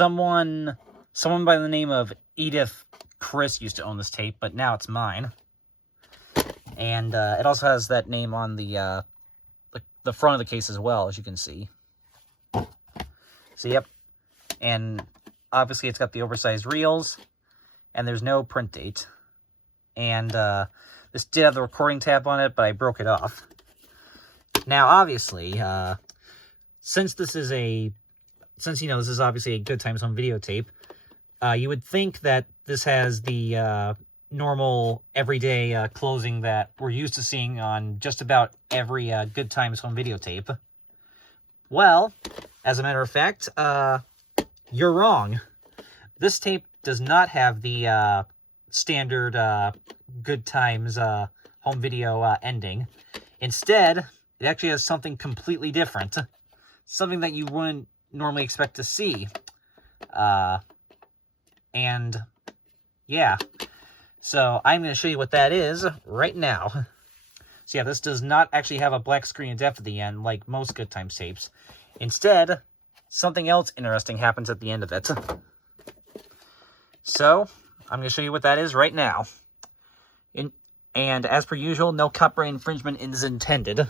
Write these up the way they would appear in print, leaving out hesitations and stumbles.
someone by the name of Edith Chris used to own this tape, but now it's mine. And it also has that name on the front of the case as well, as you can see. So, yep. And obviously it's got the oversized reels, and there's no print date. And this did have the recording tab on it, but I broke it off. Now, obviously, since this is obviously a Goodtimes home videotape, you would think that this has the normal, everyday closing that we're used to seeing on just about every Goodtimes home videotape. Well, as a matter of fact, you're wrong. This tape does not have the standard Goodtimes home video ending. Instead, it actually has something completely different. Something that you wouldn't normally expect to see. And, yeah. So, I'm going to show you what that is right now. So, yeah, this does not actually have a black screen of death at the end, like most Goodtimes tapes. Instead, something else interesting happens at the end of it. So, I'm going to show you what that is right now. And as per usual, no copyright infringement is intended.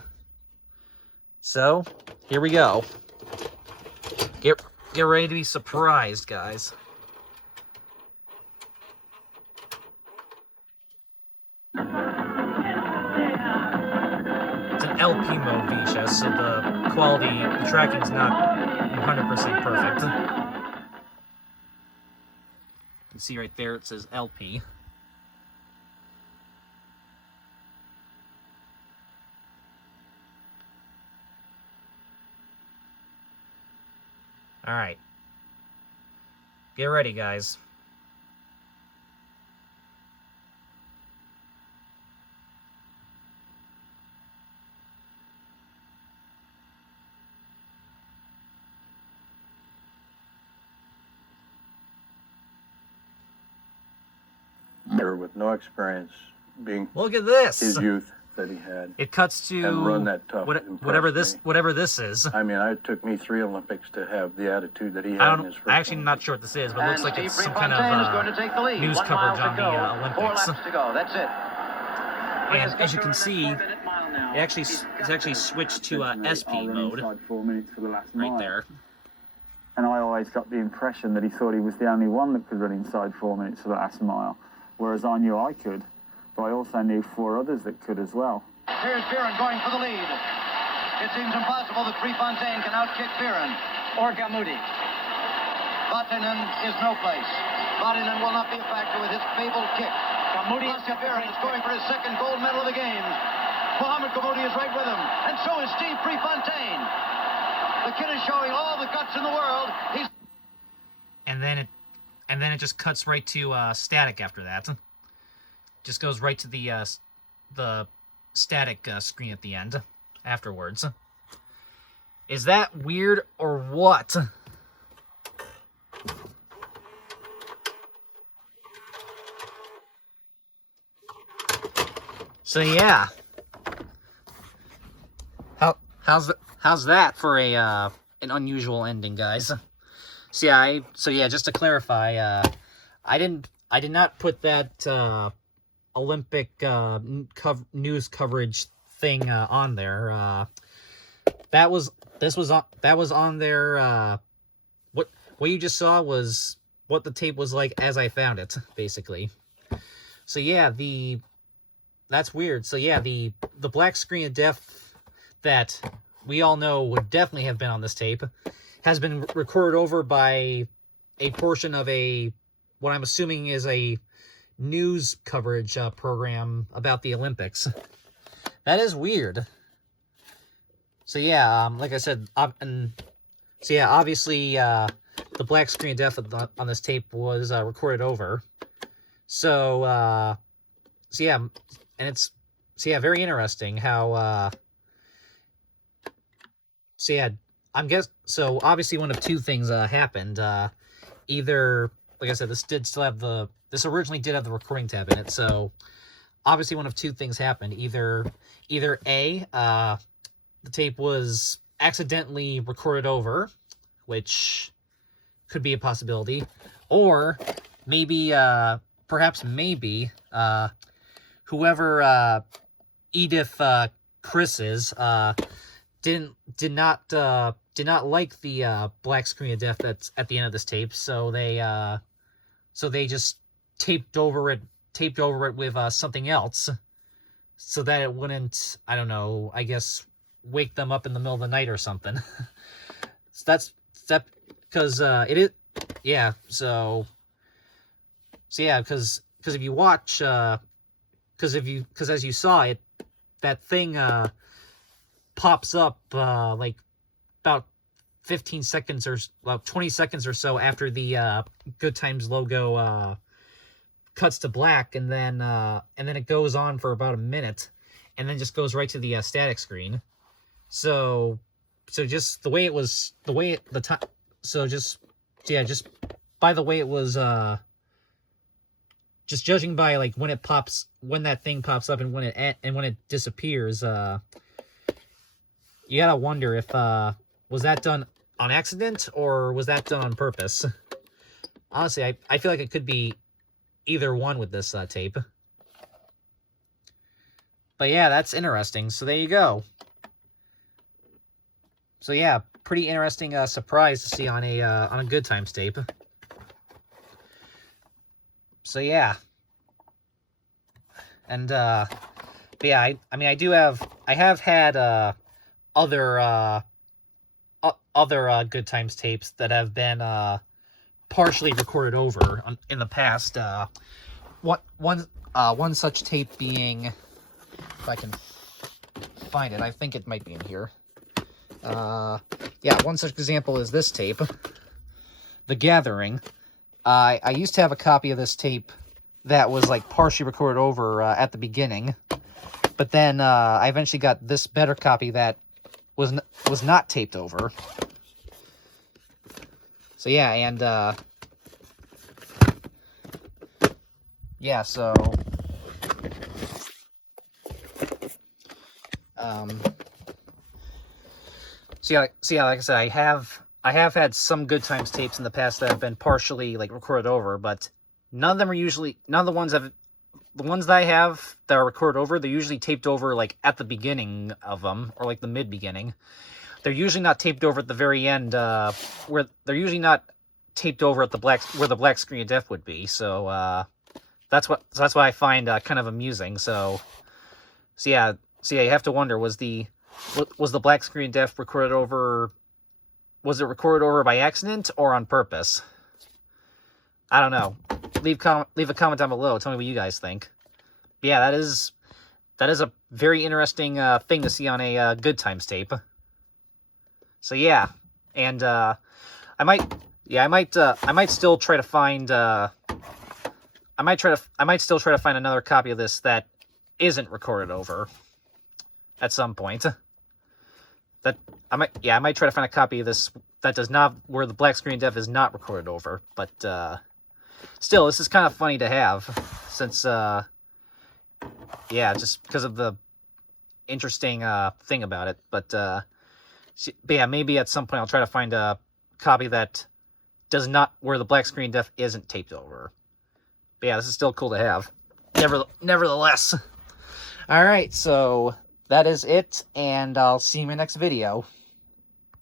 So, here we go. Get ready to be surprised, guys. It's an LP mode VHS, so the quality, the tracking's not 100% perfect. You can see right there it says LP. Alright. Get ready, guys. With no experience, being look at this. His youth that he had. It cuts to and run that tough. Whatever this is. I mean, it took me 3 Olympics to have the attitude that he had in his first. I'm actually not sure what this is, but it looks like it's some kind of news coverage on the Olympics. 4 laps to go. That's it. And as you can see, it's actually switched to SP mode. 4 minutes for the last right mile. there. And I always got the impression that he thought he was the only one that could run inside 4 minutes for the last mile. Whereas I knew I could, but I also knew 4 others that could as well. Here's Viren going for the lead. It seems impossible that Prefontaine can outkick Viren. Or Gamudi. Vatanen is no place. Vatanen will not be a factor with his fabled kick. Gamudi Viren is going for his 2nd gold medal of the games. Mohamed Gamudi is right with him, and so is Steve Prefontaine. The kid is showing all the guts in the world. And then it just cuts right to static after that. Just goes right to the static screen at the end afterwards. Is that weird or what? So yeah. How's that for a an unusual ending, guys? So yeah, just to clarify, I did not put that Olympic news coverage thing on there. That was on there. What you just saw was what the tape was like as I found it, basically. So yeah, that's weird. So yeah, the black screen of death that we all know would definitely have been on this tape has been recorded over by a portion of what I'm assuming is a news coverage program about the Olympics. That is weird. So yeah, like I said, obviously the black screen of death on this tape was recorded over. So yeah, and it's very interesting how so obviously one of 2 things happened. Either, like I said, this originally did have the recording tab in it, so obviously one of 2 things happened. Either A, the tape was accidentally recorded over, which could be a possibility. Or maybe, perhaps maybe, whoever Edith Chris is, did not like the black screen of death that's at the end of this tape, so they just taped over it with something else, so that it wouldn't, I don't know, I guess wake them up in the middle of the night or something. So that's because it is, yeah. So yeah, because if you watch, because as you saw it, that thing pops up like about 15 seconds or 20 seconds or so after the Good Times logo cuts to black, and then it goes on for about a minute, and then just goes right to the static screen. So just the way it was, just by the way it was, just judging by like when that thing pops up and when it disappears, you gotta wonder if was that done on accident or was that done on purpose? Honestly, I feel like it could be either one with this tape. But yeah, that's interesting. So there you go. So yeah, pretty interesting surprise to see on a Good Times tape. So yeah. And but yeah, I mean I have had other Good Times tapes that have been partially recorded over in the past. One such tape being, if I can find it, I think it might be in here. Yeah, one such example is this tape, The Gathering. I used to have a copy of this tape that was like partially recorded over at the beginning, but then I eventually got this better copy that was not taped over. So yeah, and yeah, so so yeah, like I said, I have had some Good Times tapes in the past that have been partially like recorded over, but none of them are usually, none of the ones that I have that are recorded over, they're usually taped over like at the beginning of them, or like the mid-beginning. They're usually not taped over at the very end, where they're usually not taped over at where the black screen of death would be. So that's what I find kind of amusing. So yeah, you have to wonder, was the black screen of death recorded over? Was it recorded over by accident or on purpose? I don't know. Leave a comment down below. Tell me what you guys think. But yeah, that is a very interesting thing to see on a Good Times tape. So yeah, and I might still try to find I might still try to find another copy of this that isn't recorded over at some point. I might try to find a copy of this that does not, where the black screen death is not recorded over, but still, this is kind of funny to have, since yeah, just because of the interesting thing about it. But yeah, maybe at some point I'll try to find a copy that does not, where the black screen death isn't taped over. But yeah, this is still cool to have. Nevertheless. All right, so that is it, and I'll see you in my next video.